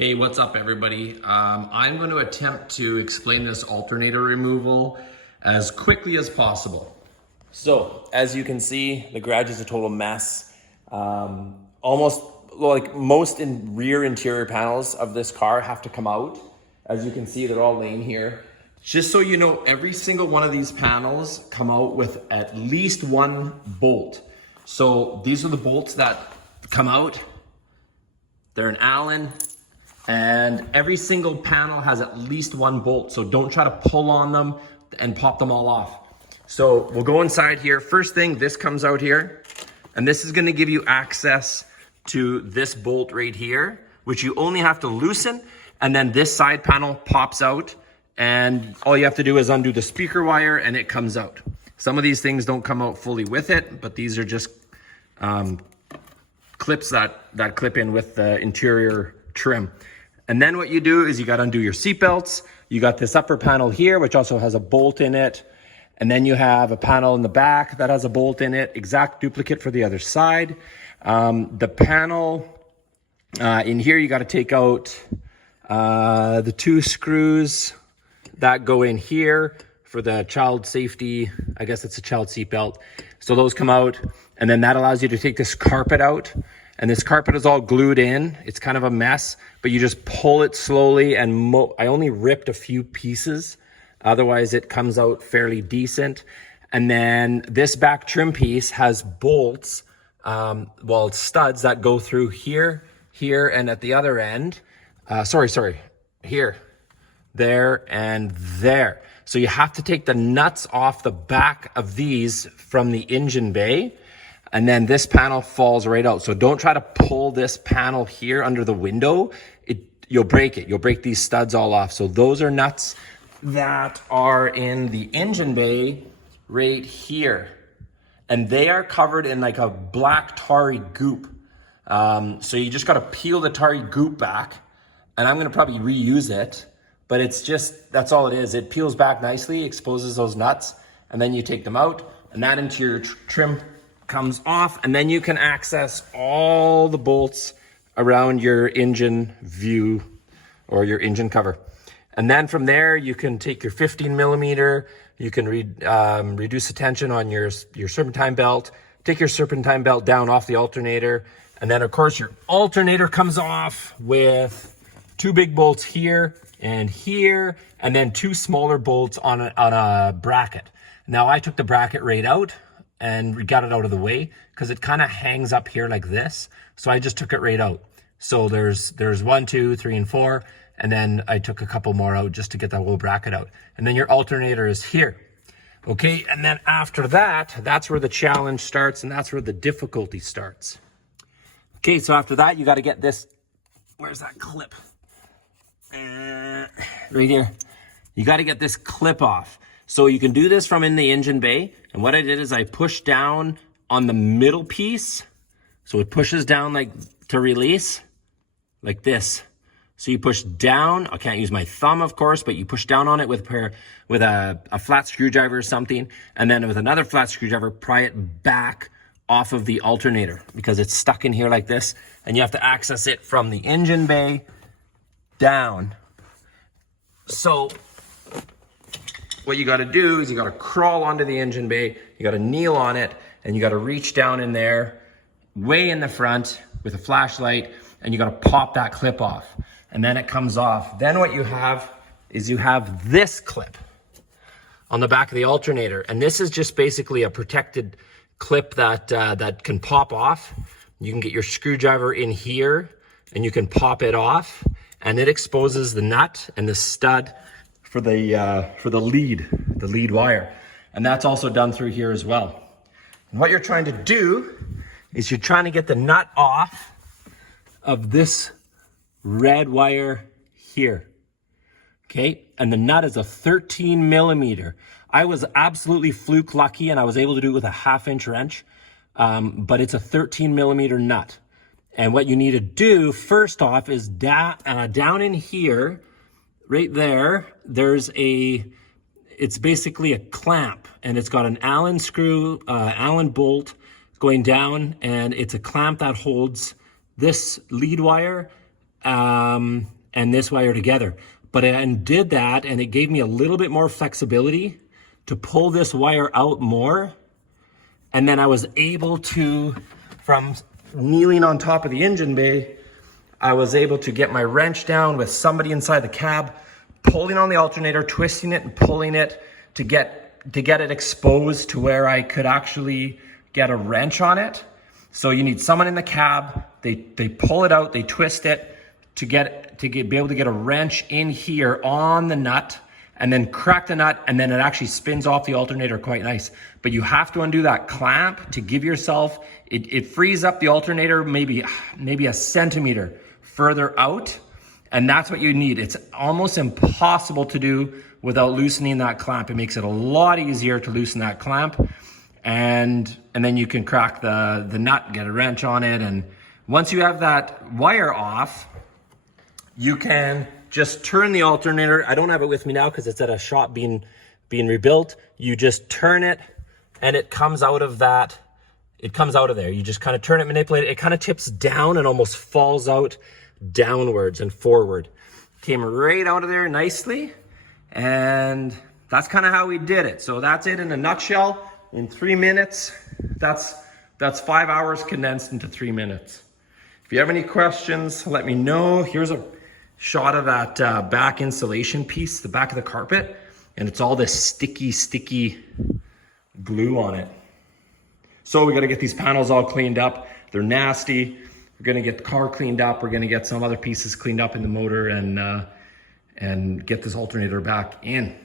Hey, what's up everybody? I'm going to attempt to explain this alternator removal as quickly as possible. So, as you can see, the garage is a total mess. Almost like most rear interior panels of this car have to come out. As you can see, they're all laying here. Just so you know, every single one of these panels come out with at least one bolt. So these are the bolts that come out. They're an Allen. And every single panel has at least one bolt, so don't try to pull on them and pop them all off. So we'll go inside here. First thing, this comes out here, and this is gonna give you access to this bolt right here, which you only have to loosen, and then this side panel pops out, and all you have to do is undo the speaker wire and it comes out. Some of these things don't come out fully with it, but these are just clips that clip in with the interior trim. And then what you do is you got to undo your seat belts. You got this upper panel here, which also has a bolt in it. And then you have a panel in the back that has a bolt in it, exact duplicate for the other side. The panel in here, you got to take out the two screws that go in here for the child safety. I guess it's a child seat belt. So those come out, and then that allows you to take this carpet out. And this carpet is all glued in. It's kind of a mess, but you just pull it slowly, and I only ripped a few pieces. Otherwise it comes out fairly decent. And then this back trim piece has bolts, studs that go through here, here, and at the other end. Here, there, and there. So you have to take the nuts off the back of these from the engine bay. And then this panel falls right out. So don't try to pull this panel here under the window. You'll break it. You'll break these studs all off. So those are nuts that are in the engine bay right here. And they are covered in like a black tarry goop. So you just got to peel the tarry goop back. And I'm going to probably reuse it. But it's just, that's all it is. It peels back nicely, exposes those nuts. And then you take them out. And that interior trim comes off, and then you can access all the bolts around your engine view or your engine cover. And then from there, you can take your 15 millimeter, you can reduce the tension on your serpentine belt, take your serpentine belt down off the alternator, and then of course your alternator comes off with two big bolts here, and then two smaller bolts on a bracket. Now I took the bracket right out and we got it out of the way because it kind of hangs up here like this. So I just took it right out. So there's 1, 2, 3, and 4. And then I took a couple more out just to get that whole bracket out. And then your alternator is here. Okay, and then after that, that's where the challenge starts and that's where the difficulty starts. Okay, so after that, you got to get this, where's that clip? Right here. You got to get this clip off. So you can do this from in the engine bay. And what I did is I pushed down on the middle piece. So it pushes down like to release, like this. So you push down, I can't use my thumb of course, but you push down on it with a flat screwdriver or something. And then with another flat screwdriver, pry it back off of the alternator because it's stuck in here like this. And you have to access it from the engine bay down. So what you got to do is you got to crawl onto the engine bay, you got to kneel on it, and you got to reach down in there, way in the front with a flashlight, and you got to pop that clip off. And then it comes off. Then what you have is you have this clip on the back of the alternator. And this is just basically a protected clip that can pop off. You can get your screwdriver in here and you can pop it off, and it exposes the nut and the stud for the lead wire. And that's also done through here as well. And what you're trying to do is you're trying to get the nut off of this red wire here. Okay, and the nut is a 13 millimeter. I was absolutely fluke lucky and I was able to do it with a 1/2 wrench, but it's a 13 millimeter nut. And what you need to do first off is down in here, right there, it's basically a clamp, and it's got an Allen screw, Allen bolt going down, and it's a clamp that holds this lead wire and this wire together. But I undid that, and it gave me a little bit more flexibility to pull this wire out more. And then I was able to, from kneeling on top of the engine bay, I was able to get my wrench down with somebody inside the cab, pulling on the alternator, twisting it and pulling it to get it exposed to where I could actually get a wrench on it. So you need someone in the cab, they pull it out, they twist it to be able to get a wrench in here on the nut, and then crack the nut, and then it actually spins off the alternator quite nice. But you have to undo that clamp to give yourself, it frees up the alternator maybe a centimeter further out, and that's what you need. It's almost impossible to do without loosening that clamp. It makes it a lot easier to loosen that clamp, and then you can crack the nut, get a wrench on it, and once you have that wire off, you can just turn the alternator. I don't have it with me now because it's at a shop being rebuilt. You just turn it and it comes out of that. It comes out of there. You just kind of turn it, manipulate it. It kind of tips down and almost falls out downwards and forward. Came right out of there nicely. And that's kind of how we did it. So that's it in a nutshell. In 3 minutes, that's 5 hours condensed into 3 minutes. If you have any questions, let me know. Here's a shot of that back insulation piece, the back of the carpet, and it's all this sticky glue on it. So we got to get these panels all cleaned up. They're nasty. We're going to get the car cleaned up. We're going to get some other pieces cleaned up in the motor, and get this alternator back in.